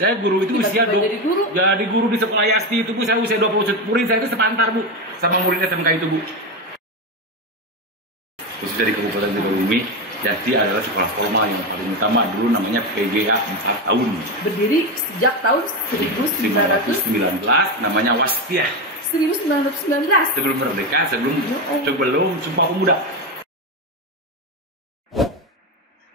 Saya guru itu usia jadi guru di sekolah Yasti itu Bu, saya usia 20, murid saya itu sepantar Bu sama murid SMK itu Bu. Khusus dari Kabupaten Sukabumi, Yasti adalah sekolah formal yang paling utama dulu namanya PGA 4 tahun. Berdiri sejak tahun 1919, namanya Wastiah. 1919? Sebelum merdeka, sebelum Sumpah Pemuda.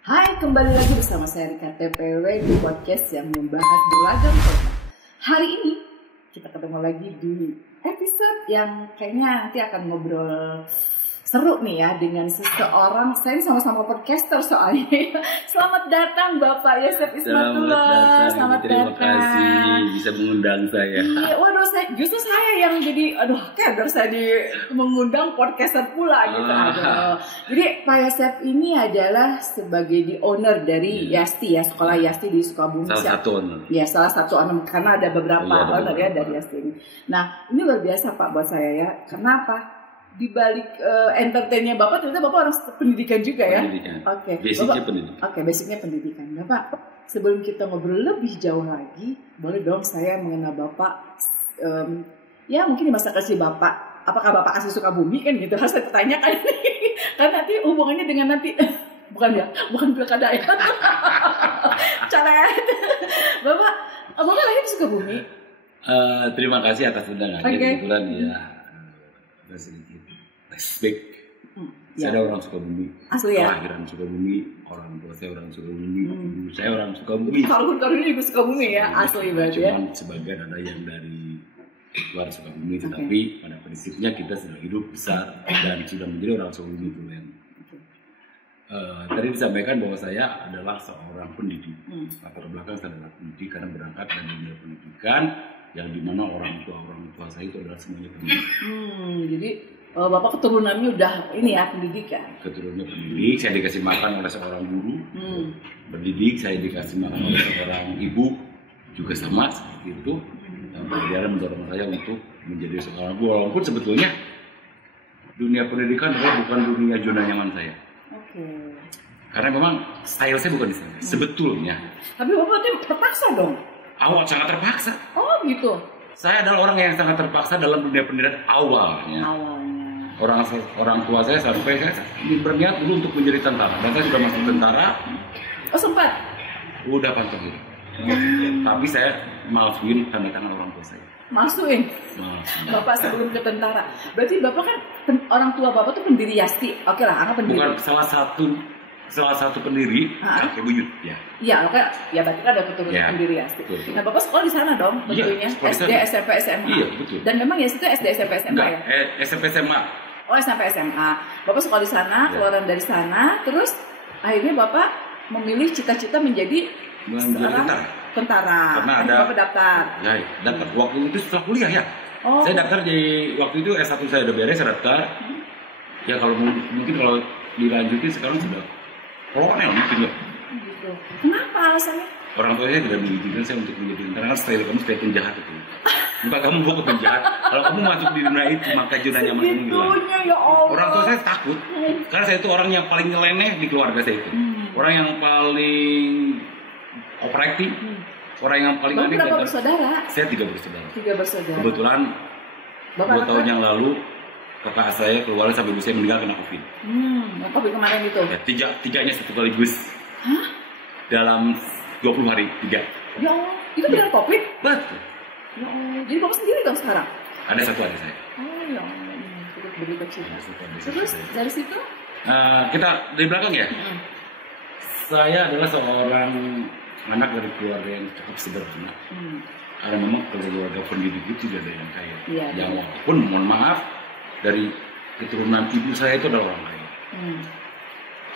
Hai, kembali lagi bersama saya Rika TPW di podcast yang membahas beragam tema. Hari ini kita ketemu lagi di episode yang kayaknya nanti akan ngobrol seru nih ya dengan seseorang. Saya sama-sama podcaster soalnya. Selamat datang Bapak Yosef Ismatullah. Selamat datang. Terima kasih bisa mengundang saya. Iya, waduh, justru saya yang jadi keder saya mengundang podcaster pula gitu. Jadi Pak Yosef ini adalah sebagai the owner dari Yasti ya, sekolah Yasti di Sukabumi. Salah satu owner. Ya, salah satu owner karena ada beberapa owner ya dari Yasti ini. Nah, ini luar biasa Pak buat saya ya. Kenapa? Di balik entertainnya Bapak ternyata Bapak orang pendidikan juga ya. Pendidikan. Oke. Basicnya pendidikan. Oke, basicnya pendidikan. Bapak, sebelum kita ngobrol lebih jauh lagi, boleh dong saya mengenal Bapak ya mungkin di masa kecil Bapak. Apakah Bapak asli Sukabumi kan gitu? Harus saya tanyakan ini. Kan nanti hubungannya dengan nanti bukan pilkada ya. Calet. Bapak lahir di Sukabumi. Terima kasih atas undangannya. Kebetulan ya. Sedikit respect. Saya ada orang Sukabumi. Asli ya? Kelahiran Sukabumi, orang tua saya orang Sukabumi, ibu saya orang Sukabumi. Kalau ini ibu Sukabumi ya, asli banget ya. Cuman sebagian ada yang dari luar Sukabumi, tetapi pada prinsipnya kita sudah hidup besar dan sudah menjadi orang Sukabumi dulu. Tadi disampaikan bahwa saya adalah seorang pendidik. Latar belakang saya adalah pendidik karena berangkat dari dunia pendidikan yang dimana orang tua saya itu adalah semuanya pendidik. Jadi Bapak keturunannya udah ini ya pendidikan. Keturunannya pendidik, saya dikasih makan oleh seorang guru. Pendidik, saya dikasih makan oleh seorang ibu juga sama seperti itu. Dan dia mendorong saya untuk menjadi seorang guru. Walaupun sebetulnya dunia pendidikan adalah bukan dunia zona nyaman saya. Karena memang style saya bukan di sana. Sebetulnya. Tapi Bapak itu terpaksa dong. Awal sangat terpaksa. Oh gitu. Saya adalah orang yang sangat terpaksa dalam dunia pendidikan awalnya. Orang tua saya sampai saya berniat dulu untuk menjadi tentara. Dan saya sudah masuk tentara. Oh sempat? Udah pantang gitu. Tapi saya masukin tanda tangan orang tua saya. Masukin? Bapak sebelum ke tentara. Berarti Bapak kan orang tua Bapak tuh pendiri Yasti. Oke lah, anggap pendiri. Bukan salah satu pendiri, kakek buyut ya. Iya, oke. Ya berarti kan ada keturunan pendiri Yasti. Nah, Bapak sekolah di sana dong, tentunya. SD, SMP, SMA. Iya, betul. Dan memang Yasti itu SD, SMP, SMA ya? SMP, SMA. Oh, SMP, SMA. Bapak sekolah di sana, keluaran dari sana, terus akhirnya Bapak memilih cita-cita menjadi tentara. Karena ada Bapak daftar. Ya, daftar. Waktu itu setelah kuliah ya. Saya daftar di waktu itu S1 saya udah beres, saya daftar. Ya kalau mungkin kalau dilanjutin sekarang sudah kolonel mungkin ya. Gitu. Kenapa alasannya? Orang tua saya tidak mengizinkan saya untuk menjadi tentara karena style kamu style penjahat itu. Bukan kamu bukan penjahat. Kalau kamu masuk di dunia itu maka zona nyaman kamu hilang. Ya Allah. Orang tua saya takut karena saya itu orang yang paling nyeleneh di keluarga saya itu. Orang yang paling operatif. Orang yang paling aneh. Berapa bersaudara? Saya 3 bersaudara. 3 bersaudara. Kebetulan 2 tahun yang lalu kakak saya keluar sampai ibu saya meninggal kena COVID. COVID kemarin itu? Ya, tiganya sekaligus. Hah? Dalam 20 hari, 3. Ya Allah, itu dengan COVID? Betul. Ya Allah, jadi Bapak sendiri dong sekarang? Ada satu adik saya. Oh ya Allah, begitu kecil. Terus dari situ? Kita dari belakang ya. Saya adalah seorang anak dari keluarga yang cukup sederhana. Karena memang keluarga pendidik itu tidak ada yang kaya. Ya walaupun mohon maaf dari keturunan ibu saya itu adalah orang kaya.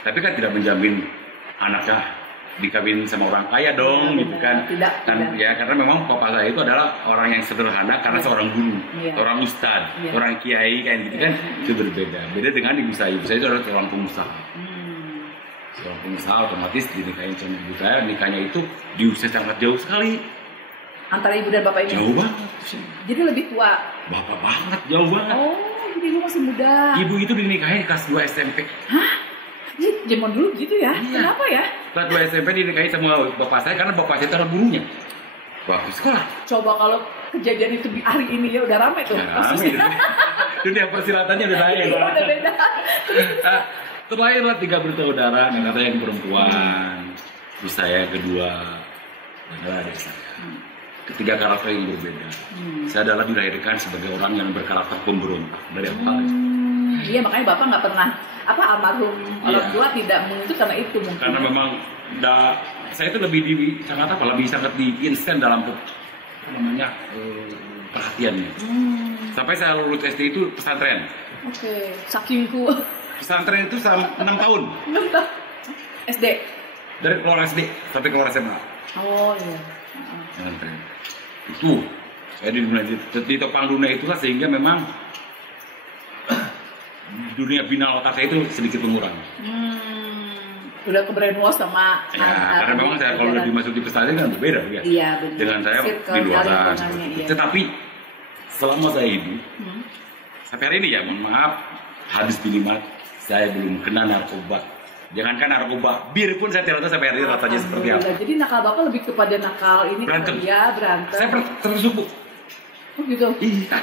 Tapi kan tidak menjamin anaknya dikawin sama orang kaya dong, gitu kan? Tidak. Ya karena memang papa saya itu adalah orang yang sederhana karena seorang guru, seorang ustadz, seorang kiai kayak gitu kan, itu berbeda. Beda dengan ibu saya. Ibu saya itu adalah seorang pengusaha. Seorang pengusaha otomatis dinikahin sama ibu saya, nikahnya itu di usia sangat jauh sekali. Antara ibu dan bapak ini? Jauh banget. Jadi lebih tua? Bapak banget, jauh banget. Oh, jadi ibu masih muda. Ibu itu dinikahin kelas 2 SMP. Hah? Zaman dulu gitu ya? Kenapa ya? Kelas 2 SMP dinikahin sama bapak saya karena bapak saya adalah gurunya. waktu sekolah. Coba kalau kejadian itu di hari ini ya udah ramai tuh. Ya, ramai. Dunia persilatannya udah lain. Iya, udah beda. Terlahirlah 3 bersaudara, kata yang perempuan. Terus saya kedua adalah adik saya. Ketiga karakter yang berbeda. Saya adalah dilahirkan sebagai orang yang berkarakter pemberontak dari awal. Iya, makanya bapak nggak pernah almarhum orang tua tidak menuntut karena itu mungkin. Karena memang saya itu lebih sangat di instan dalam perhatiannya. Sampai saya lulus SD itu pesantren. Oke, sakingku. Pesantren itu 6 tahun. 6 tahun. SD. Dari keluar SD sampai keluar SMA. Oh iya. Pesantren. Itu saya ditopang dunia itulah sehingga memang dunia bina otak saya itu sedikit mengurang. Udah ke-brainwash sama karena memang saya kalau udah dimasuki pesantren kan berbeda ya. Iya, benar. Dengan saya di luar. Iya. Tetapi selama saya hidup sampai hari ini ya mohon maaf habis minimal saya belum kena narkoba. Jangankan narkoba, bir pun saya tidak tahu sampai hari ini rasanya seperti apa. Jadi nakal bapak lebih kepada nakal ini berantem. Berantem. Saya tersuku. Oh gitu. Iya.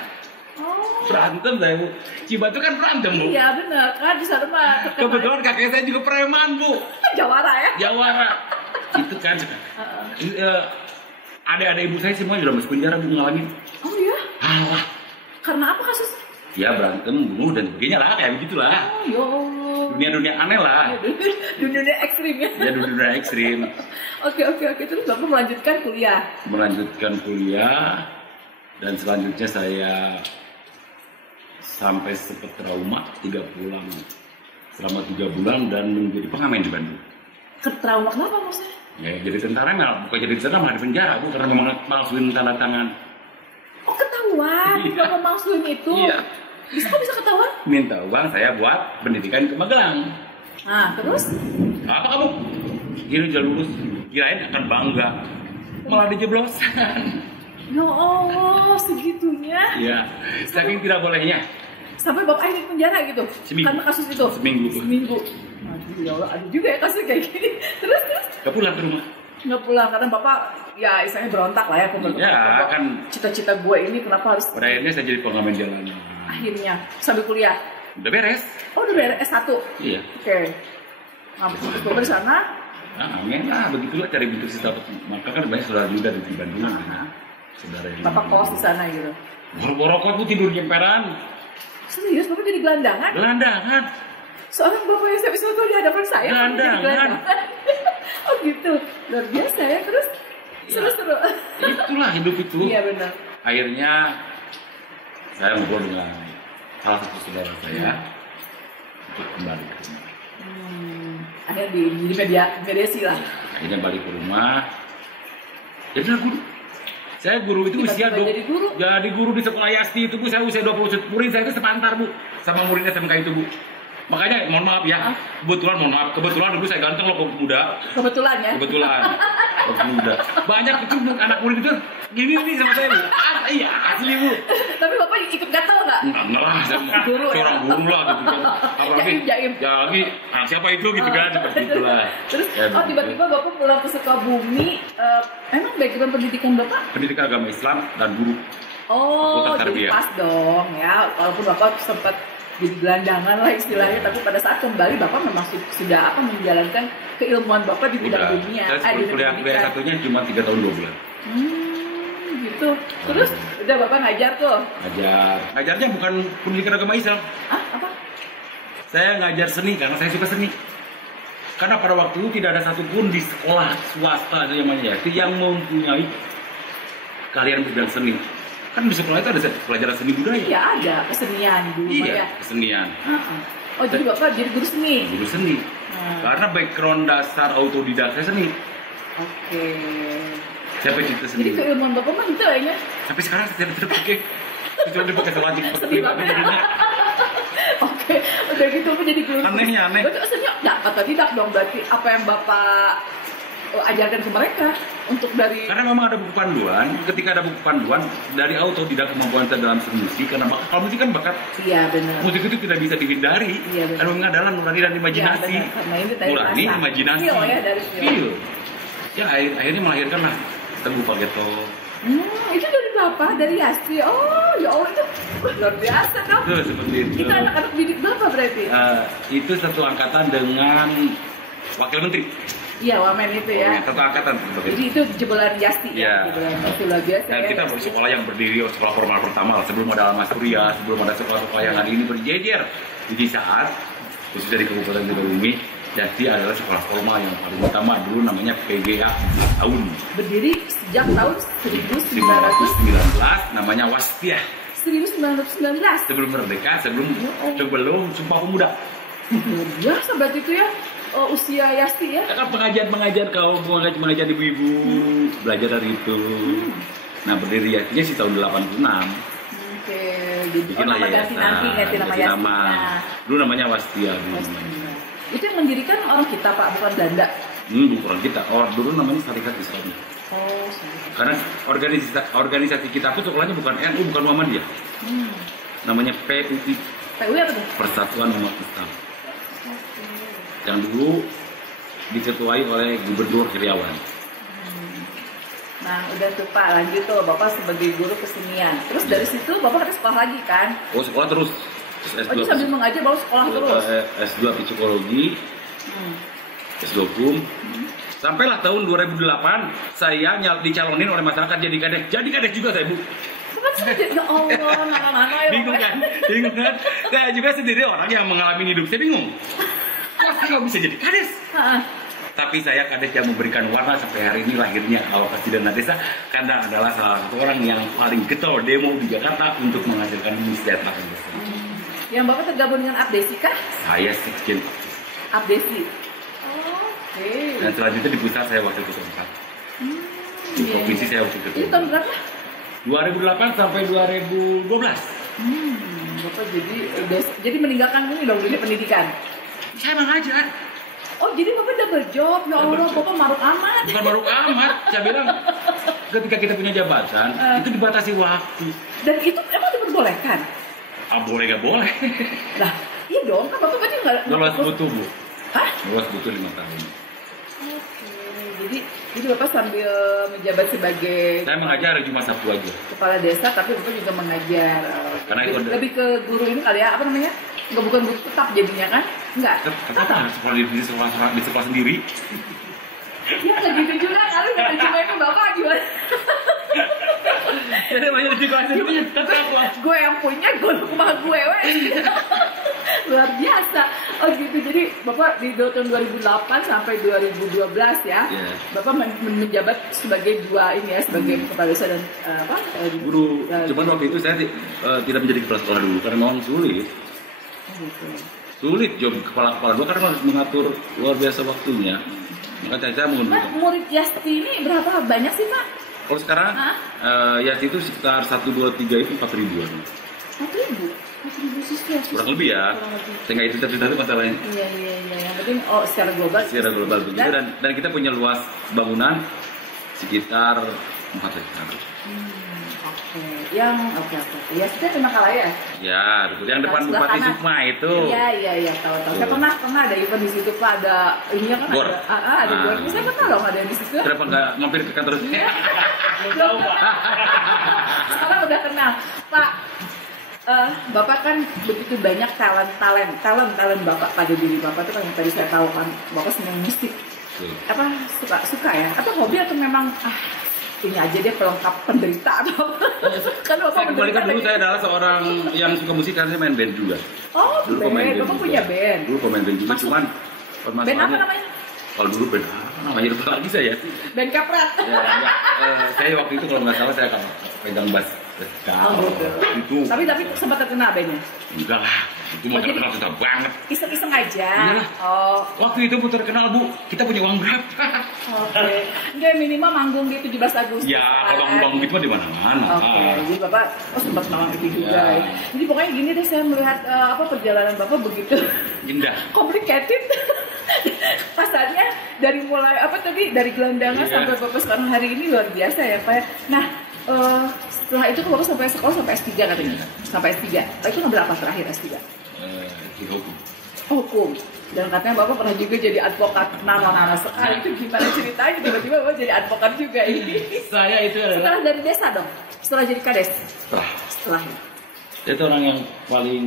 Berantem saya Bu. Cibatu kan berantem Bu. Iya benar kan di sana mah. Kebetulan kakek saya juga preman Bu. Jawara ya. Jawara. Itu kan. Adik-adik ibu saya semua sudah masuk penjara Bu ngalamin. Oh iya. Alah. Karena apa kasusnya? Ya berantem, bunuh dan sebagainya lah kayak begitulah. Oh ya Allah. Dunia aneh lah. Dunia ekstrim ya. Ya dunia ekstrim. Oke. Terus bapak melanjutkan kuliah. Melanjutkan kuliah dan selanjutnya saya sampai sempat trauma 3 bulan selama 3 bulan dan menjadi pengamen di Bandung. Trauma kenapa maksudnya? Ya jadi tentara bukan jadi tentara malah di penjara Bu karena memang palsuin tanda tangan. Oh ketahuan, bapak palsuin itu? Iya. Kok bisa ketahuan? Minta uang saya buat pendidikan ke Magelang. Nah terus? Apa kamu? Ini udah lulus, kirain akan bangga, malah dijeblosan. Ya Allah, segitunya? Iya, saking tidak bolehnya. Sampai bapak ini penjara gitu? Seminggu. Karena kasus itu? Seminggu. Aduh ya Allah, ada juga ya kasus kayak gini. Terus? Gak pulang ke rumah. Nggak pulang, karena bapak ya istilahnya berontak lah ya. Ya kan. Cita-cita gue ini kenapa harus... Pada akhirnya saya jadi pengamen jalanan. Akhirnya, sambil kuliah? Udah beres. Oh udah beres, S1? Iya. Oke. Ngampus bapak di sana? Nah, amin lah, begitulah cari bentuk sih dapat. Maka kan banyak saudara juga di Bandung. Saudara yang bapak kos di sana gitu? Boro-boro kok tuh tidur jemperan. Serius, bapak jadi gelandangan? Gelandangan. Seorang bapak yang saya bisa tuh di hadapan saya. Gelandangan. Oh gitu, luar biasa ya. Terus seru-seru. Itulah hidup itu. Iya benar. Akhirnya saya ngobrol dengan salah satu saudara saya untuk kembali ke rumah. Akhirnya di mediasi lah. Akhirnya balik ke rumah. Jadi guru. Saya guru itu usia jadi guru di sekolah Yasti itu Bu. Saya usia 20 murid saya itu sepantar Bu sama murid SMK itu Bu. Makanya mohon maaf ya, kebetulan dulu saya ganteng loh muda. Kebetulan ya? Kebetulan. Muda. Banyak itu anak murid itu gini sama saya Bu. Iya asli Bu. Tapi bapak ikut gatel nggak? Enggak lah, guru ya? Seorang guru lah gitu kan. Apalagi ya lagi siapa itu gitu kan seperti itulah. Terus tiba-tiba bapak pulang ke Sukabumi. Emang background pendidikan bapak? Pendidikan agama Islam dan guru. Oh, jadi pas dong ya. Walaupun bapak sempat jadi gelandangan lah istilahnya, tapi pada saat kembali bapak memang sudah menjalankan keilmuan bapak di bidang dunia. Saya kuliah satunya cuma 3 tahun 2 bulan. Gitu. Terus udah bapak ngajar tuh? Ngajarnya bukan pendidikan agama Islam. Apa? Saya ngajar seni karena saya suka seni. Karena pada waktu itu tidak ada satupun di sekolah swasta yang mempunyai kalian bidang seni. Kan di sekolah itu ada pelajaran seni budaya. Iya ada, kesenian dulu ya. Kesenian. Oh jadi bapak jadi guru seni? Guru seni. Karena background dasar autodidak saya seni. Oke. Saya pecinta seni. Jadi keilmuan bapak mah itu kayaknya. Sampai sekarang saya tidak pakai. Kecuali pakai selajik seperti itu. Oke, udah gitu aku jadi guru. Aneh. Berarti seni nggak otodidak dong, berarti apa yang bapak ajarkan ke mereka untuk dari. Karena memang ada buku panduan. Ketika ada buku panduan dari autodidak kemampuan saya dalam musik, karena kalau musik kan bakat. Iya benar. Musik itu tidak bisa dihindari. Iya benar. Karena memang adalah nurani dan imajinasi. Iya, nurani, imajinasi. Feel ya dari feel. Ya akhirnya melahirkanlah Teguh Pageto. Itu dari Bapak, dari Yasti. Oh, ya Allah, itu luar biasa dong. Tuh, seperti itu. Kita anak-anak didik Bapak berarti? Itu satu angkatan dengan Wakil Menteri. Iya, Wamen itu ya. Satu angkatan. Jadi itu jebolan Yasti ya. Jebolan Yasti luar biasa. Dan kita sekolah yang berdiri, sekolah formal pertama sebelum ada Alma Surya, sebelum ada sekolah-sekolah yang hari ini berjejer. Jadi saat khususnya di Kabupaten Sukabumi, Yasti adalah sekolah formal yang paling utama, dulu namanya PGA tahun. Berdiri sejak tahun 1919, namanya Wastiah. 1919. Sebelum merdeka, sebelum Sumpah Pemuda. Luar biasa berarti itu ya. Usia Yasti ya. Kan pengajian kaum, pengajian ibu-ibu belajar dari itu. Nah, berdiri Yastinya sih tahun 86. Oke, jadi nama ganti nama Yasti. Dulu namanya Wastiah. Itu yang mendirikan orang kita Pak, bukan Belanda. Bukan kita. Dulu namanya Syarikat Islam. Oh, syarikat. Karena organisasi kita pun sekolahnya bukan NU, bukan Muhammadiyah. Namanya PUI. PUI apa tuh? Persatuan Umat Islam. Yang dulu diketuai oleh Gubernur Heriawan. Nah, udah tuh Pak, lanjut tuh Bapak sebagai guru kesenian. Terus dari situ Bapak ada sekolah lagi kan? Oh, sekolah terus. Itu sambil mengajar baru sekolah terus. S2 Psikologi, S2 Hukum. Sampailah tahun 2008 saya dicalonin oleh masyarakat jadi kadek. Jadi kadek juga saya, Bu. Ya Allah, nana-nana ya. Bingung kan? Saya juga sendiri orang yang mengalami hidup, saya bingung. Kok bisa jadi kades? Tapi saya kades yang memberikan warna sampai hari ini lahirnya Alokasi Dana Desa, karena adalah salah satu orang yang paling getol demo di Jakarta untuk menghasilkan kesejahteraan desa. Yang Bapak tergabung dengan Abdesi kah? Saya Sekjen Abdesi. Oke. Dan selanjutnya di pusat saya wakil ketua 4. Di provinsi saya wakil ketua. Itu tahun berapa? 2008 sampai 2012. Bapak jadi meninggalkan ini dong dunia pendidikan. Saya mengajar. Oh, jadi Bapak double job. Ya Allah, Bapak maruk amat. Bukan maruk amat. Saya bilang ketika kita punya jabatan itu dibatasi waktu. Dan itu emang diperbolehkan? Boleh gak boleh. Lah, iya dong. Kan Bapak berarti nggak. Luas butuh, Bu. Hah? Luas butuh 5 tahun. Oke. Jadi Bapak sambil menjabat sebagai. Saya mengajar cuma Sabtu aja. Kepala desa, tapi Bapak juga mengajar. Karena itu lebih ke guru ini kali ya, apa namanya? Bukan guru tetap jadinya kan? Enggak. Tetap sekolah di sekolah sendiri. Ya nggak gitu juga kali cuma ini Bapak gimana? Jadi banyak di sekolah sendiri tetap lah. Gue yang punya, gue rumah gue, luar biasa. Oh gitu, jadi Bapak di tahun 2008 sampai 2012 ya, Bapak menjabat sebagai sebagai kepala desa dan guru. Cuman waktu itu saya tidak menjadi kepala sekolah dulu karena memang sulit. Sulit job kepala-kepala dua karena harus mengatur luar biasa waktunya. Maka saya mengundurkan. Murid Yasti ini berapa banyak sih Pak? Kalau sekarang Yasti itu sekitar 1, 2, 3 itu 4 ribuan. 4.000 siswa. Kurang lebih ya. Sehingga itu cerita itu masalahnya. Iya. Yang penting secara global. Secara global begitu dan kita punya luas bangunan sekitar 4 hektar. Oke. Ya sudah terima kasih ya. Ya, yang depan Bupati Sukma itu. Iya, tahu. Saya pernah ada event di situ Pak, ada ininya kan Gor. ada gor. Saya pernah loh ada di situ. Kenapa nggak mampir ke kantor sini? Tahu Pak. Sekarang udah kenal Pak. Bapak kan begitu banyak talent Bapak pada diri Bapak itu kan yang tadi saya tahu kan Bapak senang musik. Apa suka ya? Atau hobi atau memang ini aja dia pelengkap penderita atau kan Bapak saya kembalikan dulu saya adalah seorang yang suka musik karena saya main band juga. Oh, dulu band. Bapak punya band. Dulu pemain band juga cuman band apa namanya? Kalau dulu band namanya lupa lagi saya. Band kaprat. Saya waktu itu kalau nggak salah saya akan pegang bass. Itu. Tapi sempat terkenal bandnya? Enggak lah, itu mau terkenal susah banget. Iseng-iseng aja. Iya. Waktu itu pun terkenal Bu, kita punya uang berapa? Oke. Enggak minimal manggung di 17 Agustus. Ya, kalau manggung gitu mah di mana-mana. Oke. Jadi Bapak sempat manggung itu juga. Ya. Jadi pokoknya gini deh saya melihat perjalanan Bapak begitu indah. Complicated. Pasarnya dari mulai dari gelandangan sampai Bapak sekarang hari ini luar biasa ya Pak. Nah, setelah itu Bapak sampai sekolah sampai S3 katanya. Sampai S3. Itu ngambil apa terakhir S3? Hukum. Hukum. Dan katanya Bapak pernah juga jadi advokat nama-nama sekali. Itu gimana ceritanya tiba-tiba Bapak jadi advokat juga ini? Saya itu adalah setelah dari desa dong? Setelah jadi kades? Setelah. Itu orang yang paling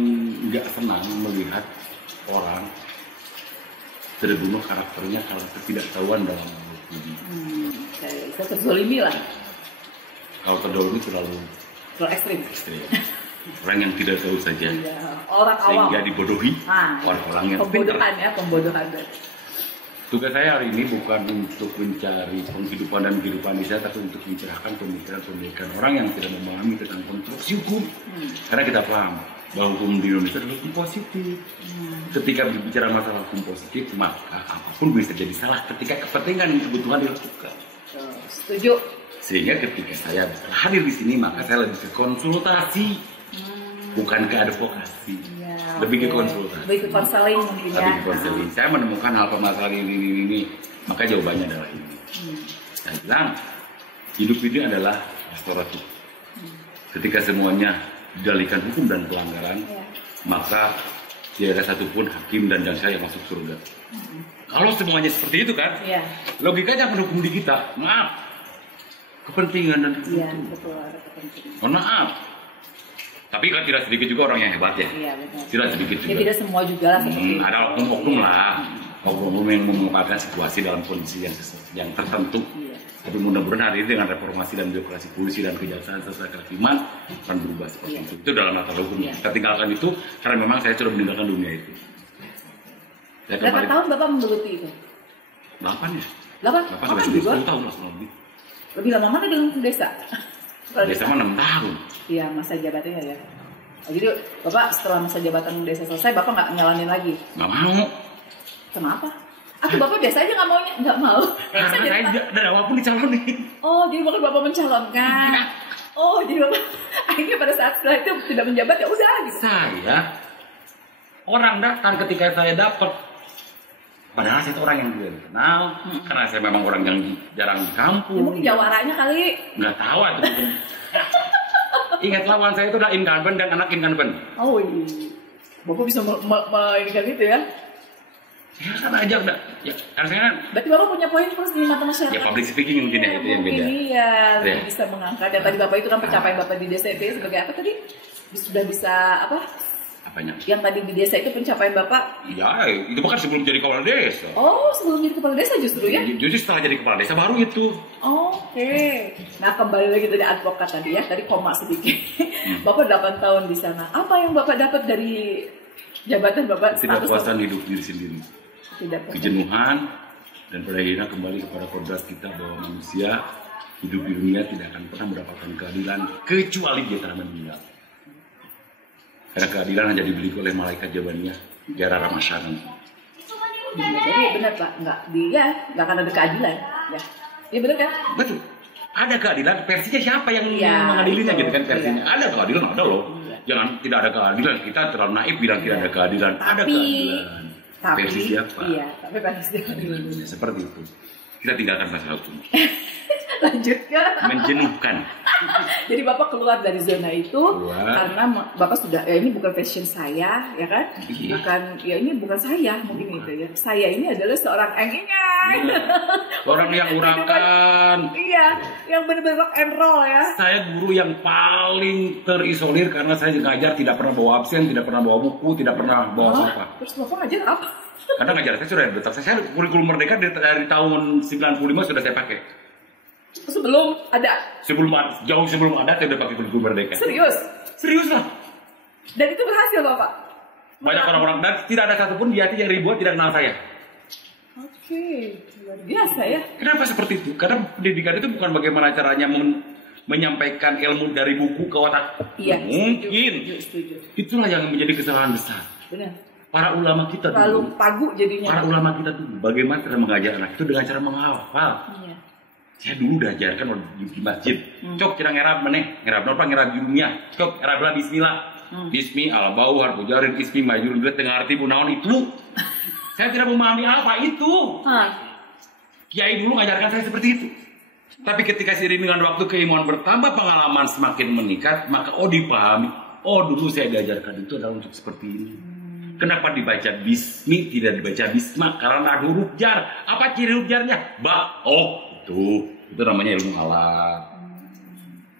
nggak senang melihat orang terbunuh karakternya karena ketidaktahuan dalam hukum. Saya terzolimi lah. Kalau terdahulu terlalu ekstrim. Orang yang tidak tahu saja. Iya. Orang awam. Sehingga dibodohi orang-orang yang pembodohan ya, pembodohan. Tugas saya hari ini bukan untuk mencari penghidupan dan kehidupan desa, tapi untuk mencerahkan pemikiran orang yang tidak memahami tentang konstruksi hukum. Karena kita paham bahwa hukum di Indonesia adalah hukum positif. Ketika berbicara masalah hukum positif, maka apapun bisa jadi salah ketika kepentingan dan kebutuhan dilakukan. Setuju. Sehingga ketika saya hadir di sini, maka saya lebih ke konsultasi, bukan ke advokasi. Ya, lebih ke konsultasi. Lebih ke konseling mungkin ya. Lebih ke konseling. Saya menemukan hal permasalahan ini, maka jawabannya adalah ini. Saya bilang, hidup ini adalah restoratif. Ketika semuanya didalihkan hukum dan pelanggaran, maka tidak ada satupun hakim dan jaksa yang masuk surga. Kalau semuanya seperti itu kan, logikanya pendukung di kita, maaf, kepentingan dan kebutuhan. Betul, ada kepentingan. Mohon maaf. Tapi kan tidak sedikit juga orang yang hebat ya. Iya, betul. Tidak sedikit juga. Ya, tidak semua juga lah seperti itu. Ada oknum lah. Oknum yang memanfaatkan situasi dalam kondisi yang tertentu. Tapi mudah-mudahan hari ini dengan reformasi dan birokrasi polisi dan kejaksaan serta kehakiman akan berubah seperti itu. Itu dalam latar hukumnya. Kita tinggalkan itu karena memang saya sudah meninggalkan dunia itu. Berapa tahun Bapak menggeluti itu? 8 ya. 8 juga? 10 tahun lah lebih. Lebih lama mana dengan desa? Desa mah 6 tahun. Iya, masa jabatannya ya. Jadi Bapak setelah masa jabatan desa selesai, Bapak nggak nyalonin lagi? Nggak mau. Kenapa? Atau Bapak biasa aja nggak mau? Karena saya dari awal pun dicalonin. Oh, jadi bukan Bapak mencalonkan. Oh, jadi Bapak akhirnya pada saat setelah itu tidak menjabat ya udah gitu. Saya orang datang ketika saya dapat. Padahal saya itu orang yang tidak dikenal, karena saya memang orang yang jarang di kampung. Ya, mungkin jawaranya kali. Nggak tahu atau mungkin. Ingat lawan saya itu udah incumbent dan anak incumbent. Oh iya. Bapak bisa mainkan itu ya? Ya kan aja udah. Ya, harusnya. Berarti Bapak punya poin plus di mata masyarakat. Ya public speaking mungkin ya itu yang beda. Iya, bisa mengangkat. Dan tadi Bapak itu kan pencapaian Bapak di desa itu sebagai apa tadi? Sudah bisa apa? Apanya? Yang tadi di desa itu pencapaian Bapak? Ya, itu bahkan sebelum jadi kepala desa. Oh, sebelum jadi kepala desa justru ya? Justru setelah jadi kepala desa baru itu. Oke. Nah, kembali lagi tadi advokat tadi ya, tadi koma sedikit. Bapak 8 tahun di sana. Apa yang Bapak dapat dari jabatan Bapak? Tidak puasan hidup diri sendiri. Kejenuhan dan pada akhirnya kembali kepada kodrat kita bahwa manusia hidup di dunia tidak akan pernah mendapatkan keadilan kecuali dia telah meninggal. Karena keadilan hanya dibeli oleh malaikat jawabannya, Jara Ramasyaran. Jadi benar Pak, nggak akan ada keadilan, ya. Iya benar kan? Betul. Ada keadilan, versinya siapa yang mengadilinya gitu kan versinya? Ada keadilan, ada loh. Jangan tidak ada keadilan, kita terlalu naif bilang tidak ada keadilan. Ada keadilan. Versi siapa? Iya, tapi versi siapa? Seperti itu. Kita tinggalkan masalah hukum. Lanjutkan. Menjenuhkan. Jadi Bapak keluar dari zona itu karena Bapak sudah ini bukan passion saya, ya kan? Iya. Ini bukan saya mungkin itu ya. Saya ini adalah seorang engingan. Orang yang urakan. Iya, yang benar-benar rock and roll ya. Saya guru yang paling terisolir karena saya ngajar tidak pernah bawa absen, tidak pernah bawa buku, tidak pernah bawa apa. Terus Bapak ngajar apa? Karena ngajar saya sudah betul. Saya kurikulum Merdeka dari tahun 95 sudah saya pakai. Sebelum ada? Jauh sebelum ada, saya udah pakai kurikulum Merdeka. Serius? Serius lah. Dan itu berhasil Bapak? Banyak orang-orang, dan tidak ada satupun di hati yang ribuan tidak kenal saya. Oke, luar biasa ya. Kenapa seperti itu? Karena pendidikan itu bukan bagaimana caranya menyampaikan ilmu dari buku ke otak. Iya, mungkin. Setuju. Itulah yang menjadi kesalahan besar. Benar. Para ulama kita terlalu pagu jadinya. Para ulama kita dulu bagaimana cara mengajar anak itu dengan cara menghafal. Iya. Saya dulu udah ajarkan di masjid. Cok kira ngerab meneh, ngerab napa ngerab jurumnya. Cok ngerab bismillah. Bismi ala bau harfu jarin ismi majur bila tengah arti bunaon itu. Saya tidak memahami apa itu. Kiai dulu ngajarkan saya seperti itu. Tapi ketika seiring dengan waktu keilmuan bertambah, pengalaman semakin meningkat, maka dipahami. Oh dulu saya diajarkan itu adalah untuk seperti ini. Kenapa dibaca bismi tidak dibaca bisma? Karena ada huruf jar. Apa ciri huruf jarnya? Ba, oh, itu namanya ilmu alat.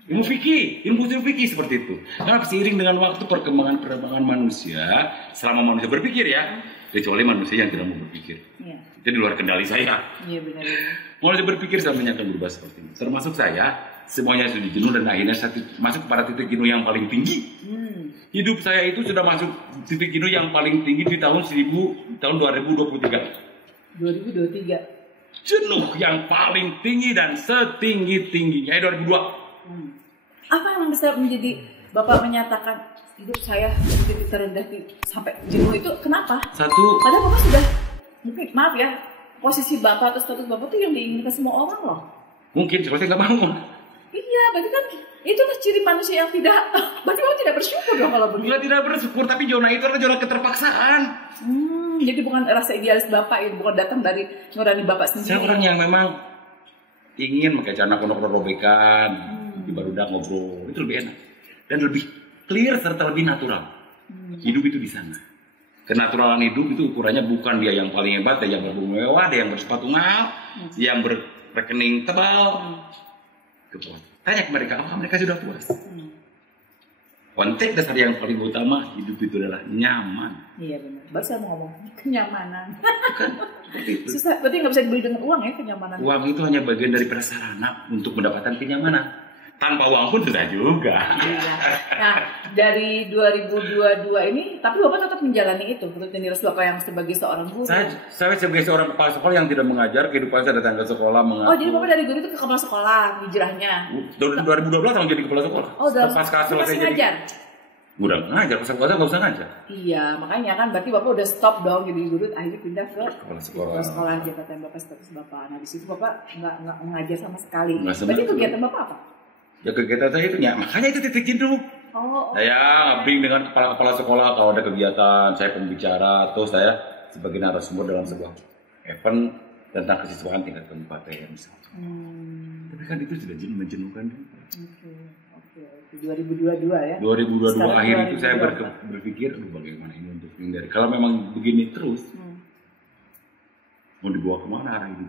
Ilmu fikih, ilmu fikih seperti itu. Karena seiring dengan waktu perkembangan manusia, selama manusia berpikir ya, kecuali manusia yang tidak mau berpikir. Ya. Itu di luar kendali saya. Iya benar. Manusia berpikir semuanya akan berubah seperti ini. Termasuk saya, semuanya sudah jenuh dan akhirnya saya masuk pada titik jenuh yang paling tinggi. Hidup saya itu sudah masuk titik jenuh yang paling tinggi di tahun 2023. 2023. Jenuh yang paling tinggi dan setinggi-tingginya 2002. Apa yang bisa menjadi Bapak menyatakan hidup saya di titik terendah sampai jenuh itu kenapa? Satu. Padahal Bapak sudah mungkin maaf ya posisi Bapak atau status Bapak itu yang diinginkan semua orang loh. Mungkin kalau saya nggak bangun. Iya, berarti kan itulah ciri manusia yang tidak. Berarti Bapak tidak bersyukur dong kalau begitu. Tidak bersyukur, tapi zona itu adalah zona keterpaksaan. Jadi bukan rasa idealis Bapak itu, bukan datang dari nurani Bapak sendiri. Saya orang yang memang ingin pakai celana pondok robekan, baru udah ngobrol, itu lebih enak dan lebih clear serta lebih natural. Hidup itu di sana. Kenaturalan hidup itu ukurannya bukan dia yang paling hebat, dia yang berbunga mewah, dia yang bersepatu mahal, yang berrekening tebal. Kepuas. Tanya ke mereka, apakah mereka sudah puas? Konteks dasar yang paling utama hidup itu adalah nyaman. Iya benar. Baru saya mau ngomong kenyamanan. Susah, berarti nggak bisa dibeli dengan uang ya kenyamanan. Uang itu hanya bagian dari prasarana untuk mendapatkan kenyamanan. Tanpa uang pun susah juga. Iya. Nah, dari 2022 ini, tapi Bapak tetap menjalani itu, rutinitas Bapak yang sebagai seorang guru. Saya sebagai seorang kepala sekolah yang tidak mengajar, kehidupan saya datang ke sekolah mengaku. Oh, jadi Bapak dari guru itu ke kepala sekolah, hijrahnya? 2012 langsung jadi kepala sekolah. Oh, udah. Pasca selesai jadi ngajar? Udah ngajar, pas sekolah nggak usah ngajar. Iya, makanya kan berarti Bapak udah stop dong jadi guru, akhirnya pindah ke kepala sekolah Jabatan Bapak status Bapak. Nah, di situ Bapak nggak mengajar sama sekali. Berarti kegiatan Bapak apa? Ya kegiatan saya itu ya, makanya itu titik jenuh. Saya ngabing dengan kepala sekolah kalau ada kegiatan, saya pembicara, atau saya sebagai narasumber dalam sebuah event tentang kesiswaan tingkat kabupaten misalnya. Tapi kan itu sudah menjenuhkan juga. Oke. 2022 ya? 2022 akhir itu saya berpikir, bagaimana ini untuk menghindari. Kalau memang begini terus, mau dibawa kemana arah ini?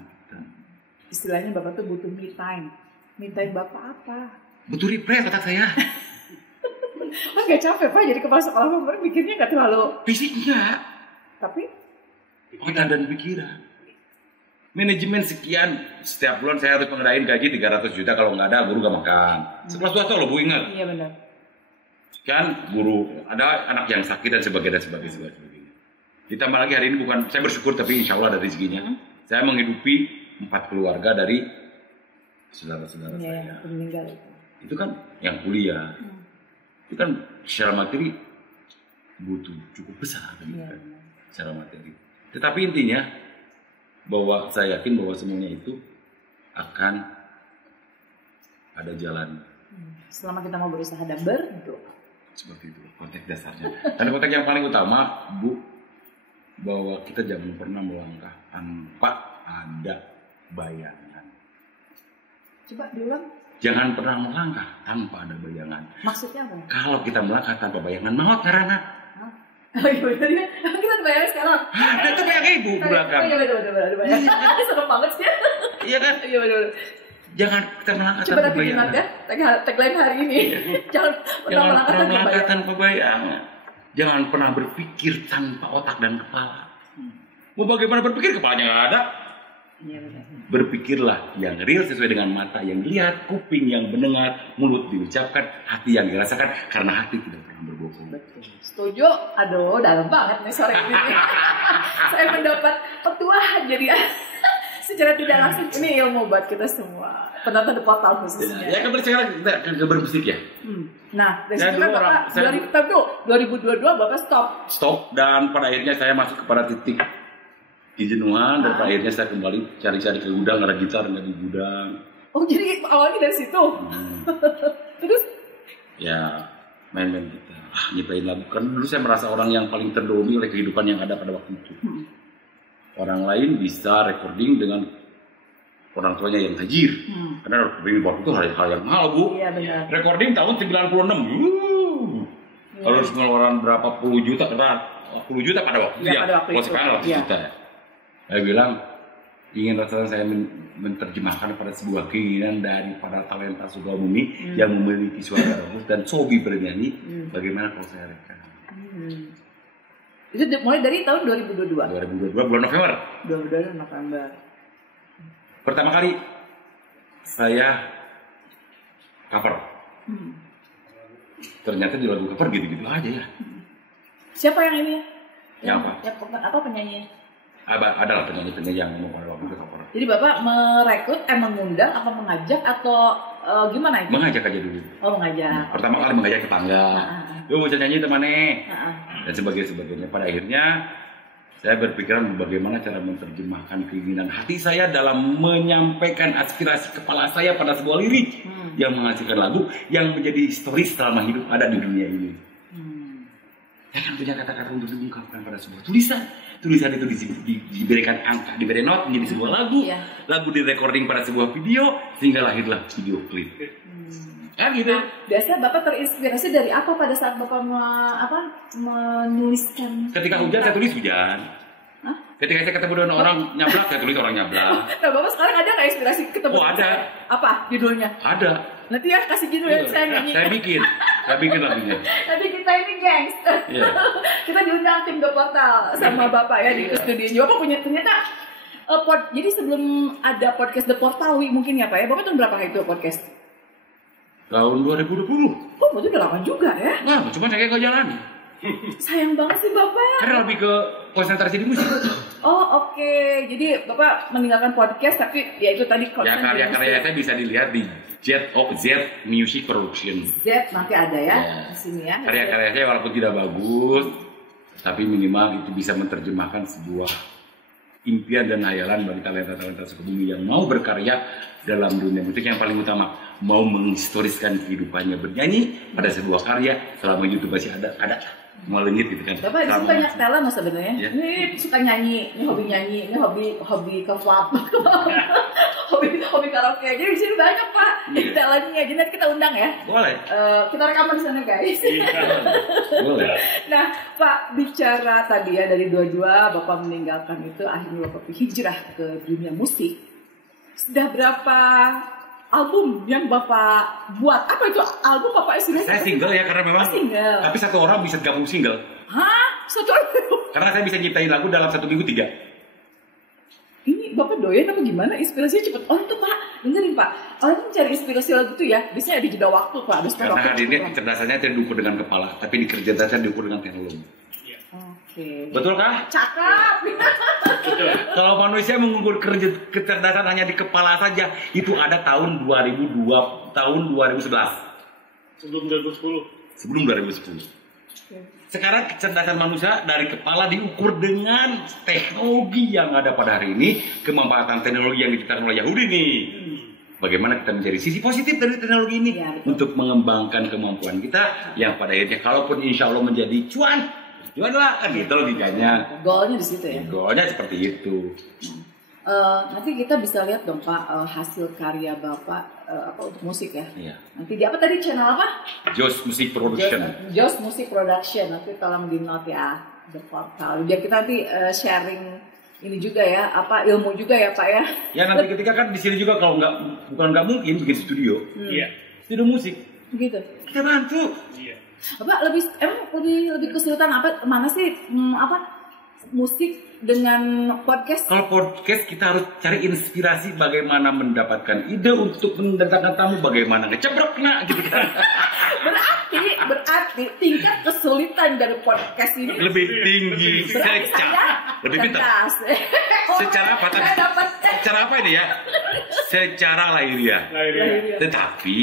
Istilahnya Bapak tuh butuh me time. Mintain Bapak apa? Butuh refresh otak saya. Nggak capek Pak jadi kepala sekolah Bapak pikirnya nggak terlalu fisiknya. Tapi otak dan pikiran. Manajemen sekian setiap bulan saya harus mengendain gaji 300 juta kalau nggak ada guru nggak makan. Sekelas swasta loh Bu ingat. Iya benar. Kan guru ada anak yang sakit dan sebagainya. Ditambah lagi hari ini bukan saya bersyukur tapi insya Allah ada rezekinya. Saya menghidupi 4 keluarga dari saudara-saudara saya yang meninggal itu kan yang kuliah itu kan secara materi butuh cukup besar kan? Secara materi. Tetapi intinya bahwa saya yakin bahwa semuanya itu akan ada jalan selama kita mau berusaha dan berdoa. Seperti itu konteks dasarnya. Dan konteks yang paling utama Bu, bahwa kita jangan pernah melangkah tanpa ada bayangan. Coba diulang. Jangan pernah melangkah tanpa ada bayangan. Maksudnya apa? Kalau kita melangkah tanpa bayangan, maut karena. Iya, kita ada bayangan sekarang. Ada tuh bayangan Ibu di belakang. Iya betul. Serem banget sih. Iya kan? Iya betul. Jangan kita melangkah tanpa bayangan. Coba nanti ya, tagline hari ini. Jangan pernah melangkah tanpa bayangan. Jangan pernah berpikir tanpa otak dan kepala. Mau bagaimana berpikir kepalanya nggak ada? Iya benar. Berpikirlah yang real sesuai dengan mata yang dilihat, kuping yang mendengar, mulut diucapkan, hati yang dirasakan, karena hati tidak pernah berbohong. Betul. Setuju? Aduh, dalam banget nih sore ini. Saya mendapat petuahan jadi secara tidak langsung ini ilmu buat kita semua. Penonton The Portal khususnya. Ya kembali sekarang kita ke bermusik ya. Nah, dari situ kan Bapak 2022 Bapak stop dan pada akhirnya saya masuk kepada titik kejenuhan dan akhirnya saya kembali cari-cari ke gudang, ada gitar nggak di gudang. Oh jadi awalnya dari situ. Terus? Ya main-main gitar, nyiptain lagu. Kan dulu saya merasa orang yang paling terdorong oleh kehidupan yang ada pada waktu itu. Orang lain bisa recording dengan orang tuanya yang tajir. Karena recording waktu itu hal yang mahal Bu. Iya benar. Recording tahun 96. Harus ngeluaran berapa puluh juta, karena 10 juta pada waktu itu ya. Pada waktu kalau itu. sekarang 100 juta. Saya bilang ingin rasa saya menerjemahkan pada sebuah keinginan dari para talenta Sukabumi yang memiliki suara bagus dan hobi bernyanyi. Bagaimana kalau saya rekam? Itu mulai dari tahun 2022. 2022 bulan November. 2022 November. Pertama kali saya cover. Ternyata di lagu cover gitu-gitu aja ya. Siapa yang ini? Yang apa? Yang apa penyanyinya? Ada lah penyanyi-penyanyi yang mau pada waktu itu cover. Jadi Bapak merekrut, mengundang, apa mengajak atau gimana itu? Mengajak aja dulu. Oh, mengajak. Pertama kali mengajak tetangga. Yuk bisa nyanyi temannya. Dan sebagainya. Pada akhirnya saya berpikiran bagaimana cara menerjemahkan keinginan hati saya dalam menyampaikan aspirasi kepala saya pada sebuah lirik yang menghasilkan lagu yang menjadi historis selama hidup ada di dunia ini. Saya kan punya kata-kata untuk diungkapkan pada sebuah tulisan. Tulisan itu diberikan angka, diberi not menjadi sebuah lagu. Lagu direkording pada sebuah video sehingga lahirlah video klip. Kan gitu. Nah, biasanya Bapak terinspirasi dari apa pada saat Bapak menuliskan? Ketika hujan saya tulis hujan. Hah? Ketika saya ketemu dengan orang nyablak saya tulis orang nyablak. Nah, Bapak sekarang ada nggak inspirasi ketemu? Oh, ada. Apa judulnya? Ada. Nanti ya kasih judul yang saya nyanyi. Saya bikin lagunya. Nanti kita ini gengs. Iya. Kita diundang tim The Portal sama Bapak ya di studio. Bapak punya ternyata jadi sebelum ada podcast The Portal mungkin ya Pak ya. Bapak tahun berapa itu podcast? Tahun 2020. Oh, berarti udah lama juga ya? Nah, cuma saya nggak jalan. Sayang banget sih Bapak. Karena lebih ke konsentrasi di musik. Oh, oke. Jadi Bapak meninggalkan podcast tapi ya itu tadi Ya karya-karya saya bisa dilihat di Z Music Production. Z nanti ada ya di sini ya. Karya-karya saya walaupun tidak bagus, tapi minimal itu bisa menerjemahkan sebuah impian dan hayalan bagi talenta-talenta Sukabumi yang mau berkarya dalam dunia musik. Yang paling utama mau menghistoriskan kehidupannya bernyanyi pada sebuah karya selama YouTube masih ada melengit gitu kan. Bapak di sini banyak talent loh sebenarnya. Ya. Ini suka nyanyi, ini hobi nyanyi, ini hobi ke club, hobi karaoke. Jadi di sini banyak Pak talentnya. Jadi nanti kita undang ya. Boleh. Kita rekaman di sana guys. Boleh. Nah Pak, bicara tadi ya dari 22 Bapak meninggalkan itu akhirnya Bapak hijrah ke dunia musik. Sudah berapa album yang Bapak buat? Apa itu album Bapak istilahnya? Saya single ya karena memang single. Tapi satu orang bisa gabung single. Hah? Satu album? Karena saya bisa nyiptain lagu dalam 1 minggu 3. Ini Bapak doyan apa gimana? Inspirasinya cepet. Oh itu Pak, dengerin Pak. Orang mencari inspirasi lagu itu ya, biasanya ada jeda waktu Pak. Karena hari ini kecerdasannya tidak diukur dengan kepala, tapi kecerdasan diukur dengan teknologi. Oke. Betul kah? Cakep. Kalau manusia mengukur kecerdasan hanya di kepala saja, itu ada tahun 2011. Sebelum 2010. Sebelum 2010. Sekarang kecerdasan manusia dari kepala diukur dengan teknologi yang ada pada hari ini, kemanfaatan teknologi yang diciptakan oleh Yahudi nih. Bagaimana kita mencari sisi positif dari teknologi ini untuk mengembangkan kemampuan kita yang pada akhirnya kalaupun insya Allah menjadi cuan lah kan gitu logikanya. Goalnya di situ ya. Goalnya seperti itu. Nanti kita bisa lihat dong Pak hasil karya Bapak untuk musik ya. Iya. Nanti di apa tadi channel apa? Jos Music Production. Jos Music Production. Nanti tolong di note ya The Portal. Biar kita nanti sharing ini juga ya, ilmu juga ya Pak ya. Ya nanti ketika kan di sini juga kalau nggak mungkin bikin studio. Iya. Studio musik. Gitu. Kita bantu. Iya. Bapak lebih kesulitan mana sih musik dengan podcast? Kalau podcast kita harus cari inspirasi bagaimana mendapatkan ide untuk mendatangkan tamu, bagaimana ngecebrok gitu kan. Berarti tingkat kesulitan dari podcast ini lebih tinggi lebih pintar. Secara apa? Secara apa ini ya? Secara lahiriah. Tetapi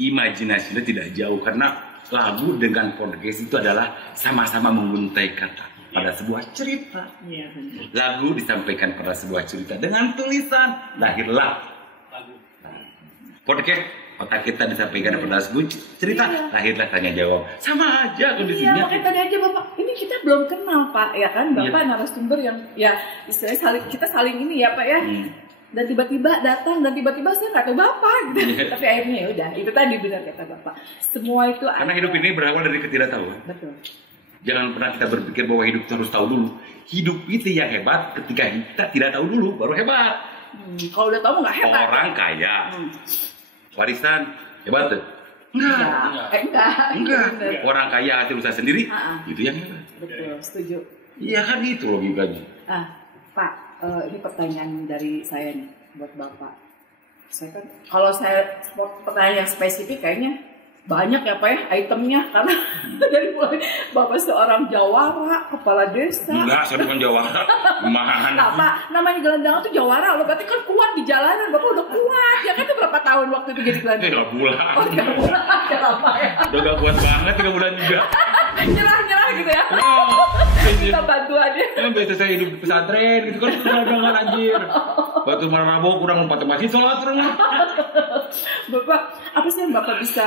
imajinasinya tidak jauh karena lagu dengan podcast itu adalah sama-sama menguntai kata pada sebuah cerita. Lagu disampaikan pada sebuah cerita dengan tulisan, lahirlah lagu. Podcast otak kita disampaikan pada sebuah cerita, lahirlah tanya jawab. Sama aja kondisinya. Iya, makanya tadi aja Bapak, ini kita belum kenal Pak, ya kan? Bapak narasumber yang ya istilahnya kita saling ini ya Pak ya. Dan tiba-tiba datang dan tiba-tiba saya nggak tahu Bapak gitu. Tapi akhirnya ya udah, itu tadi benar kata Bapak. Semua itu karena hidup ini berawal dari ketidaktahuan. Betul. Jangan pernah kita berpikir bahwa hidup itu harus tahu dulu. Hidup itu yang hebat ketika kita tidak tahu dulu, baru hebat. Kalau udah tahu nggak hebat. Orang kaya, warisan, hebat tuh? Enggak. Orang kaya hasil usaha sendiri, itu yang hebat. Betul, setuju. Iya kan itu logikanya. Pak, ini pertanyaan dari saya nih buat Bapak. Saya kan, kalau saya pertanyaan yang spesifik kayaknya banyak ya Pak ya itemnya, karena dari mulai Bapak seorang jawara, kepala desa. Enggak, saya bukan jawara. Mana? Nah, Pak, namanya gelandangan tuh jawara loh, berarti kan kuat di jalanan. Bapak udah kuat, ya kan itu berapa tahun waktu itu jadi gelandangan? 3 bulan. Oh, 3 bulan, ya lama ya. Udah gak kuat banget 3 bulan juga. Nyerah gitu ya. Kita bantuannya. Biasa saya hidup di pesantren gitu kan, gelandangan anjir. Batu Marabo kurang lompat masih sholat rumah. Bapak, apa sih yang Bapak bisa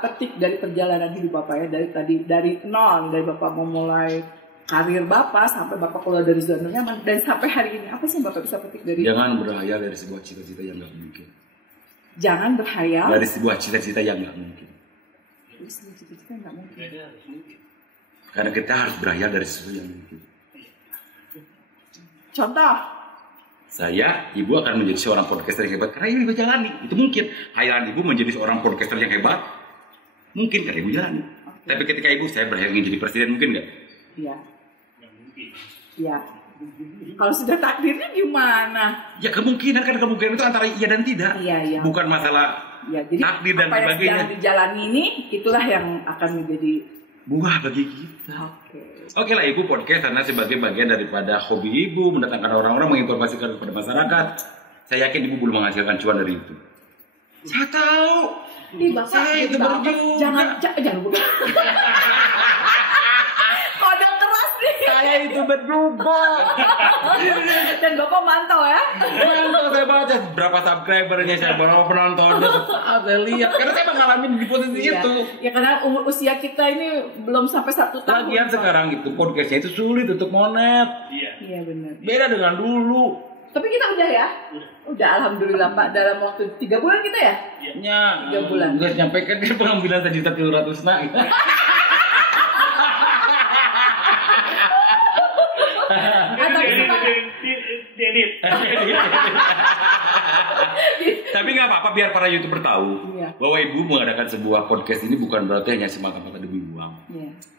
petik dari perjalanan hidup Bapak ya, dari nol, dari Bapak memulai karir Bapak sampai Bapak keluar dari zona nyaman dan sampai hari ini, apa sih yang Bapak bisa petik dari? Jangan berhayal dari sebuah cita-cita yang nggak mungkin. Jangan berhayal dari sebuah cita-cita yang nggak mungkin. Dari sebuah cita-cita yang nggak mungkin. Karena kita harus berhayal dari sesuatu yang mungkin. Contoh? Saya, ibu akan menjadi seorang podcaster yang hebat karena ibu jalani. Itu mungkin. Hayalan ibu menjadi seorang podcaster yang hebat, mungkin karena ibu jalani. Okay. Tapi ketika ibu, saya berhayal ingin jadi presiden, mungkin nggak? Iya. Iya. Kalau sudah takdirnya gimana? Ya kemungkinan itu antara iya dan tidak. Iya. Bukan masalah jadi takdir dan sebagainya. Apa yang dijalani ini, itulah yang akan menjadi buah bagi kita. Oke lah, ibu podcast karena sebagai bagian daripada hobi ibu mendatangkan orang-orang, menginformasikan kepada masyarakat. Saya yakin ibu belum menghasilkan cuan dari itu. Saya tahu. Saya itu berjuang. Jangan begitu. Kode keras nih. Saya itu berjuang. Dan Bapak mantau ya. Mantau, saya baca berapa subscribernya, saya berapa penontonnya. Saya lihat karena saya mengalami di posisi itu. Ya karena usia kita ini belum sampai 1 tahun. Lagian sekarang itu podcastnya itu sulit untuk monet. Iya benar. Beda dengan dulu. Tapi kita udah ya. Udah alhamdulillah Pak, dalam waktu 3 bulan kita ya? Ya. 3 bulan. Nggak nyampaikan dia pengambilan 1.700.000 nak. Tapi nggak apa-apa, biar para YouTuber tahu bahwa ibu mengadakan sebuah podcast ini bukan berarti hanya semata-mata demi uang,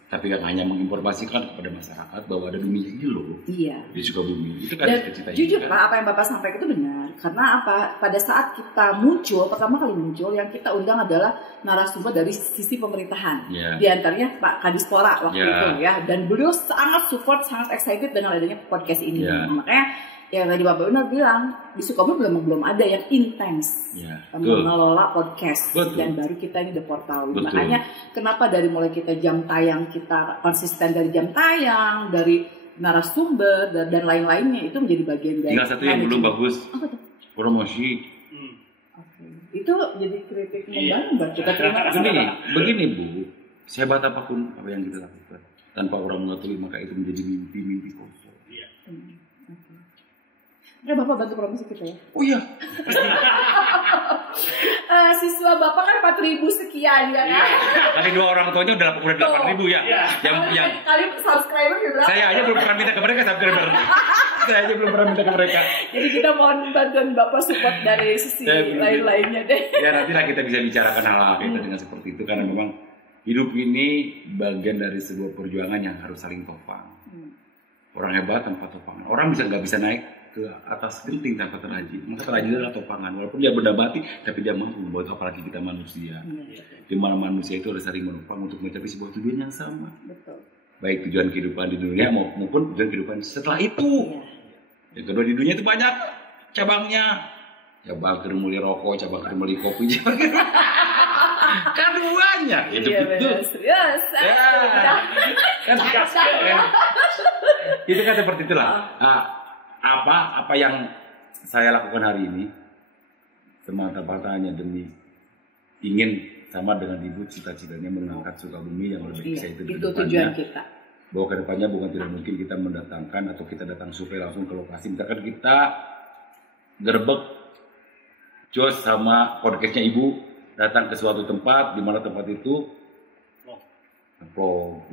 tapi kan hanya menginformasikan kepada masyarakat bahwa ada dunia ini loh. Di Sukabumi itu kan cita-cita. Jujur Pak, apa yang Bapak sampaikan itu benar. Karena apa? Pada saat kita pertama kali muncul, yang kita undang adalah narasumber dari sisi pemerintahan. Di antaranya Pak Kadispora waktu itu ya, dan beliau sangat support, sangat excited dengan adanya podcast ini. Makanya ya tadi Bapak benar bilang, di Sukabumi belum ada yang intens mengelola podcast. Dan baru kita ini The Portal. Makanya kenapa dari mulai kita jam tayang, kita konsisten dari jam tayang, dari narasumber dan lain-lainnya, itu menjadi bagian dari. Tinggal satu yang belum bagus, promosi. Itu jadi kritik membangun buat kita. Begini Bu, sehebat apapun apa yang kita lakukan, tanpa orang mengetahui, maka itu menjadi mimpi kosong. Bapak bantu promosi kita ya? Oh iya. Siswa Bapak kan 4.000 sekian ya kan? Tapi 2 orang tuanya udah 8.000 ya. Yang kali subscriber berapa? Saya aja belum pernah minta ke mereka subscriber. Saya aja belum pernah minta ke mereka. Jadi kita mohon bantuan Bapak support dari sisi lain-lainnya deh. Ya nantilah kita bisa bicarakan hal-hal dengan seperti itu, karena memang hidup ini bagian dari sebuah perjuangan yang harus saling topang. Orang hebat tanpa topangan. Orang nggak bisa naik ke atas genting tanpa teraji. Maka teraji adalah topangan. Walaupun dia benda mati, tapi dia mampu membuat, apalagi kita manusia. Di mana manusia itu harus saling menopang untuk mencapai sebuah tujuan yang sama. Baik tujuan kehidupan di dunia maupun tujuan kehidupan setelah itu. Yang kedua, di dunia itu banyak cabangnya. Cabang kermuli rokok, cabang kermuli kopi, kan banyak. Itu betul. Serius. Itu kan seperti itulah. Apa yang saya lakukan hari ini semata-mata hanya demi ingin sama dengan ibu, cita-citanya mengangkat Sukabumi yang lebih bisa itu tujuan kita. Bahwa kedepannya bukan tidak mungkin kita mendatangkan atau kita datang survei langsung ke lokasi. Misalkan kita gerbek Jos sama podcastnya ibu datang ke suatu tempat, di mana tempat itu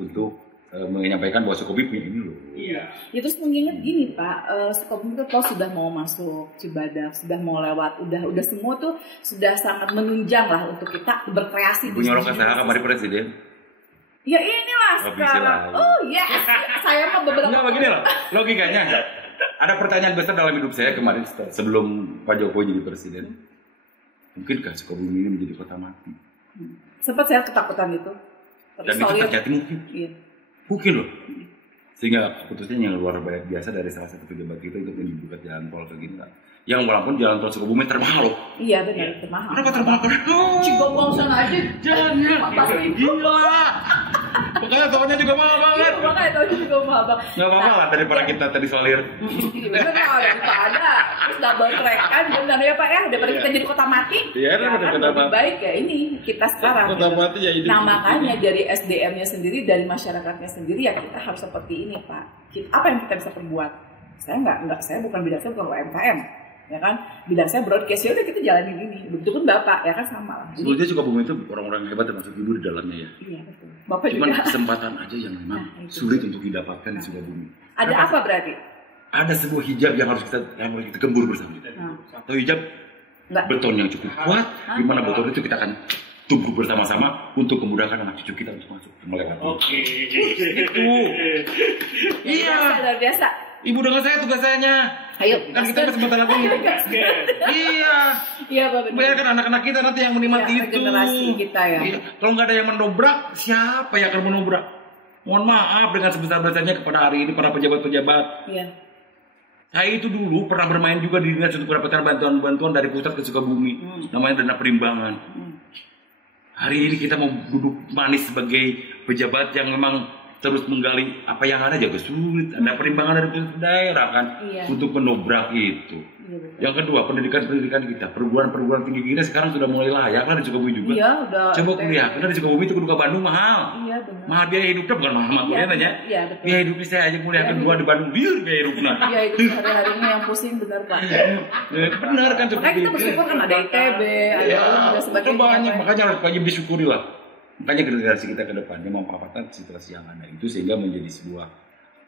untuk menyampaikan bahwa Sukabumi punya ini loh. Iya. Ya terus mengingat gini Pak, Sukabumi itu kalau sudah mau masuk Cibadak, sudah mau lewat, udah semua tuh sudah sangat menunjang lah untuk kita berkreasi. Punya orang kata kamar presiden. Ya inilah sekarang. Oh yes, saya mah beberapa. Enggak begini loh, logikanya. Ada pertanyaan besar dalam hidup saya kemarin sebelum Pak Jokowi jadi presiden. Mungkinkah Sukabumi ini menjadi kota mati? Sempat saya ketakutan itu. Dan itu terjadi mungkin. Iya. Mungkin loh. Sehingga keputusannya yang luar biasa dari salah satu pejabat kita untuk membuka jalan tol ke kita. Yang walaupun jalan tol Sukabumi termahal loh. Iya benar, termahal. Kenapa termahal? Cigobong sana aja. Jangan. Gila. Makanya tolnya juga mahal banget. Iya, makanya tolnya juga mahal banget. Nggak apa-apa lah daripada kita tadi solir. Iya benar lah, daripada terus double track kan benar ya Pak ya, daripada kita jadi kota mati. Iya, daripada kan kota lebih mati. baik ya ini kita sekarang. Kota mati ya hidup. Nah makanya dari SDM-nya sendiri, dari masyarakatnya sendiri ya kita harus seperti ini Pak. Apa yang kita bisa perbuat? Saya bukan bidang, saya bukan UMKM. Ya kan, bidang saya broadcast, ya udah kita jalanin ini. Begitu pun Bapak, ya kan sama lah. Sebetulnya Sukabumi itu orang-orang hebat termasuk ibu di dalamnya ya. Iya betul. Bapak cuman juga. Kesempatan aja yang memang sulit untuk didapatkan di Sukabumi. Ada apa berarti? Ada sebuah hijab yang harus kita gembur bersama. Atau hijab beton yang cukup kuat, di mana beton itu kita akan tumbuh bersama-sama untuk memudahkan anak cucu kita untuk masuk melewati. Oke. Itu. Iya. Luar biasa. Ibu dengan saya tugasnya. Ayo. Kan kita masih sebentar lagi. Iya. Iya Pak benar. Biarkan anak-anak kita nanti yang menikmati Ya, itu. generasi kita ya. Iya. Kalau nggak ada yang mendobrak, siapa yang akan menobrak? Mohon maaf dengan sebesar-besarnya kepada hari ini para pejabat-pejabat. Iya. Saya itu dulu pernah bermain juga di dinas untuk mendapatkan bantuan-bantuan dari pusat ke Sukabumi. Namanya dana perimbangan. Hari ini kita mau duduk manis sebagai pejabat yang memang terus menggali apa yang ada juga sulit. Ada perimbangan dari pusat daerah kan untuk menobrak itu. Yang kedua, pendidikan kita, perguruan tinggi kita sekarang sudah mulai layak lah di Sukabumi juga. Iya, udah. Coba kuliah, karena di Sukabumi itu ke Bandung mahal. Iya, benar. Mahal biaya hidupnya bukan mahal kuliah aja. Iya, betul. Biaya hidupnya saya aja kuliah kedua di Bandung, biaya hidupnya. Iya, itu hari-harinya yang pusing benar Pak. Benar kan seperti Makanya kita itu. bersyukur kan ada ITB, ada dan sebagainya. Banyak, makanya harus banyak disyukuri lah. Makanya generasi kita ke depannya memanfaatkan situasi yang ada itu sehingga menjadi sebuah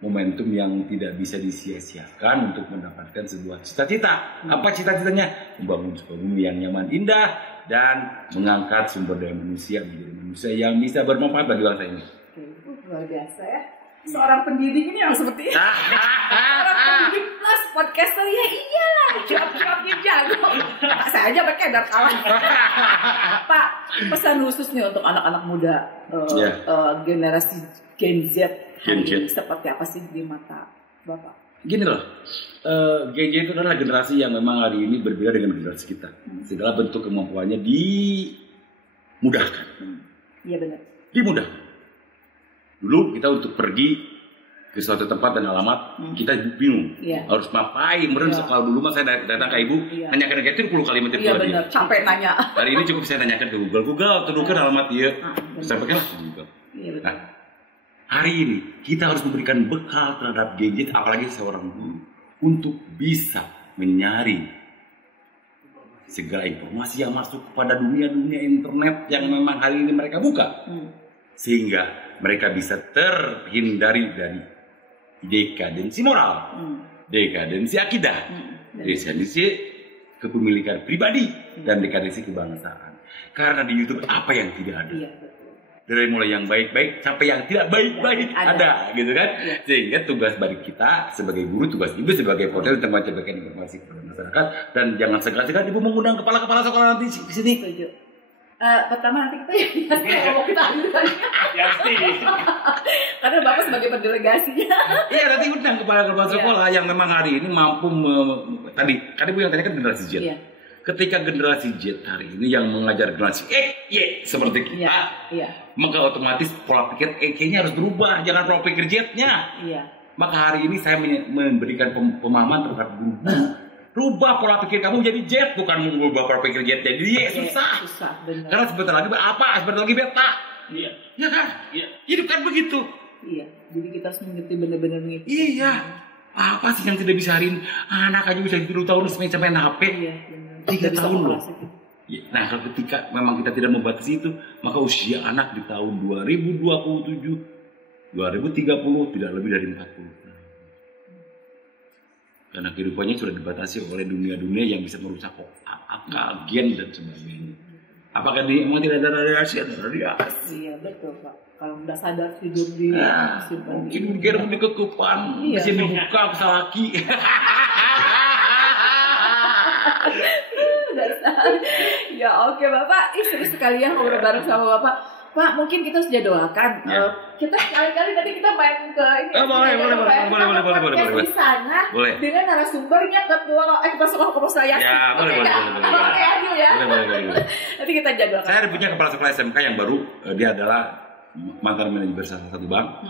momentum yang tidak bisa disia-siakan untuk mendapatkan sebuah cita-cita. Apa cita-citanya? Membangun Sukabumi yang nyaman, indah, dan mengangkat sumber daya manusia menjadi manusia yang bisa bermanfaat bagi bangsa ini. Luar biasa ya. Seorang pendidik ini yang seperti ini. Seorang pendidik plus podcaster ya iyalah. Jawab-jawabnya jago. Pak saya aja berkedar kalah. Pak, pesan khusus nih untuk anak-anak muda generasi Gen Z. Seperti apa sih di mata Bapak? Gini loh, Gen Z itu adalah generasi yang memang hari ini berbeda dengan generasi kita. Segala bentuk kemampuannya dimudahkan. Iya benar. Dimudahkan. Dulu kita untuk pergi ke suatu tempat dan alamat, kita bingung. Harus ngapain? Kemudian kalau dulu mas saya datang ke ibu, nanyakan itu 10 kali menit. Iya benar, capek nanya. Hari ini cukup saya tanyakan ke Google, tunjukkan alamat dia. Sampaikan ke Google. Nah, hari ini kita harus memberikan bekal terhadap gadget, apalagi seorang guru, untuk bisa menyaring segala informasi yang masuk kepada dunia internet yang memang hari ini mereka buka, sehingga mereka bisa terhindari dari dekadensi moral, dekadensi akidah, dekadensi kepemilikan pribadi, dan dekadensi kebangsaan. Karena di YouTube apa yang tidak ada? Dari mulai yang baik-baik sampai yang tidak baik-baik ada, gitu kan? Sehingga tugas bagi kita sebagai guru, tugas ibu sebagai portal untuk menyampaikan informasi kepada masyarakat, dan jangan segera-segera ibu mengundang kepala-kepala sekolah nanti di sini. Pertama nanti kita ngomong kita ambil tadi. Karena Bapak sebagai pendelegasinya. Iya, nanti undang kepala-kepala sekolah yang memang hari ini mampu tadi Bu yang tadi kan generasi Z. Ketika generasi Z hari ini yang mengajar generasi Y seperti kita, maka otomatis pola pikir X-nya harus berubah, jangan pola pikir Z-nya. Maka hari ini saya memberikan pemahaman terhadap guru-guru. Rubah pola pikir kamu jadi Z, bukan mengubah pola pikir Z jadi Y. Susah benar. Karena sebentar lagi sebentar lagi beta. Iya kan? Hidup kan begitu. Jadi kita harus mengerti benar-benar mengikuti. Iya. Apa sih yang tidak bisa hari ini? Anak aja bisa 7 tahun sampai main HP. 3 tahun loh. Nah, kalau ketika memang kita tidak membatasi itu, maka usia anak di tahun 2027 2030 tidak lebih dari 40. Karena kehidupannya sudah dibatasi oleh dunia-dunia yang bisa merusak akal, gen dan sebagainya. Apakah dia emang tidak ada radiasi? Ada radiasi. Iya betul Pak. Kalau udah sadar tidur di mungkin di kekupan, bisa dibuka bisa laki. Ya oke Bapak, seru sekali ya ngobrol bareng sama Bapak. Pak, mungkin kita sudah doakan. Kita sekali-kali nanti kita main ke ini. Boleh. Di sana dengan narasumbernya ketua kepala saya. Ya, boleh. Oke, Adil ya. Boleh. Nanti kita jadwalkan. Saya punya kepala sekolah SMK yang baru, dia adalah mantan manajer salah satu bank.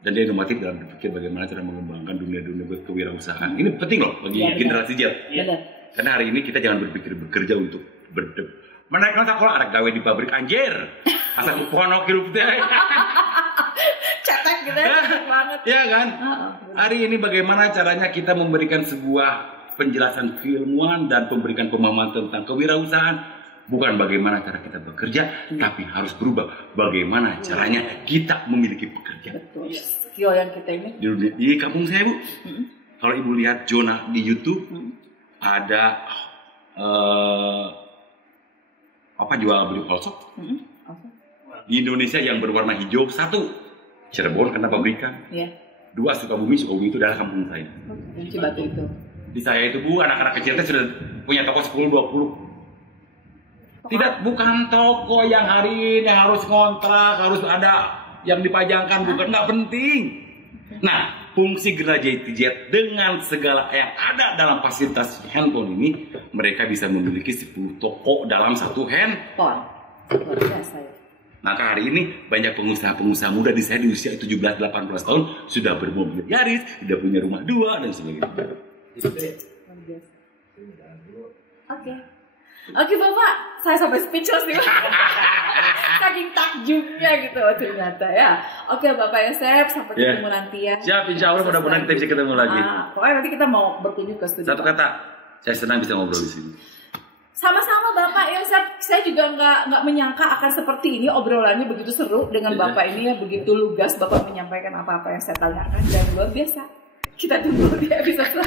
Dan dia inovatif dalam berpikir bagaimana cara mengembangkan dunia-dunia kewirausahaan. Ini penting loh bagi generasi Z. Karena hari ini kita jangan berpikir bekerja untuk menaikkan sekolah, ada gawe di pabrik anjir. Asal pohon hirup teh. Cetek gitu ya, banget. Iya kan? Hari ini bagaimana caranya kita memberikan sebuah penjelasan keilmuan dan memberikan pemahaman tentang kewirausahaan. Bukan bagaimana cara kita bekerja, tapi harus berubah. Bagaimana caranya kita memiliki pekerjaan. Betul. Skill yang kita ini. Di kampung saya Bu, kalau Ibu lihat zona di YouTube, ada jual beli polsok. Di Indonesia yang berwarna hijau, 1 Cirebon karena pabrikan, 2 Sukabumi itu adalah kampung saya. Cibatu itu. Di saya itu Bu, anak-anak kecilnya sudah punya toko 10-20. Bukan toko yang hari ini harus kontrak, harus ada yang dipajangkan, bukan, nggak penting. Nah, fungsi Generasi Z dengan segala yang ada dalam fasilitas handphone ini, mereka bisa memiliki 10 toko dalam 1 handphone. Luar biasa ya. Maka hari ini banyak pengusaha-pengusaha muda di saya di usia 17-18 tahun sudah bermobil Yaris, sudah punya rumah 2 dan sebagainya. Oke Bapak, saya sampai speechless nih. Saking takjubnya gitu ternyata ya. Oke Bapak Yosef, sampai ketemu nanti ya. Siap, insya Allah mudah-mudahan kita bisa ketemu lagi. Pokoknya nanti kita mau berkunjung ke studio. Satu kata, saya senang bisa ngobrol di sini. Sama-sama Bapak Yosef, saya juga nggak menyangka akan seperti ini, obrolannya begitu seru dengan Bapak ini ya, begitu lugas Bapak menyampaikan apa-apa yang saya tanyakan dan luar biasa. Kita tunggu di episode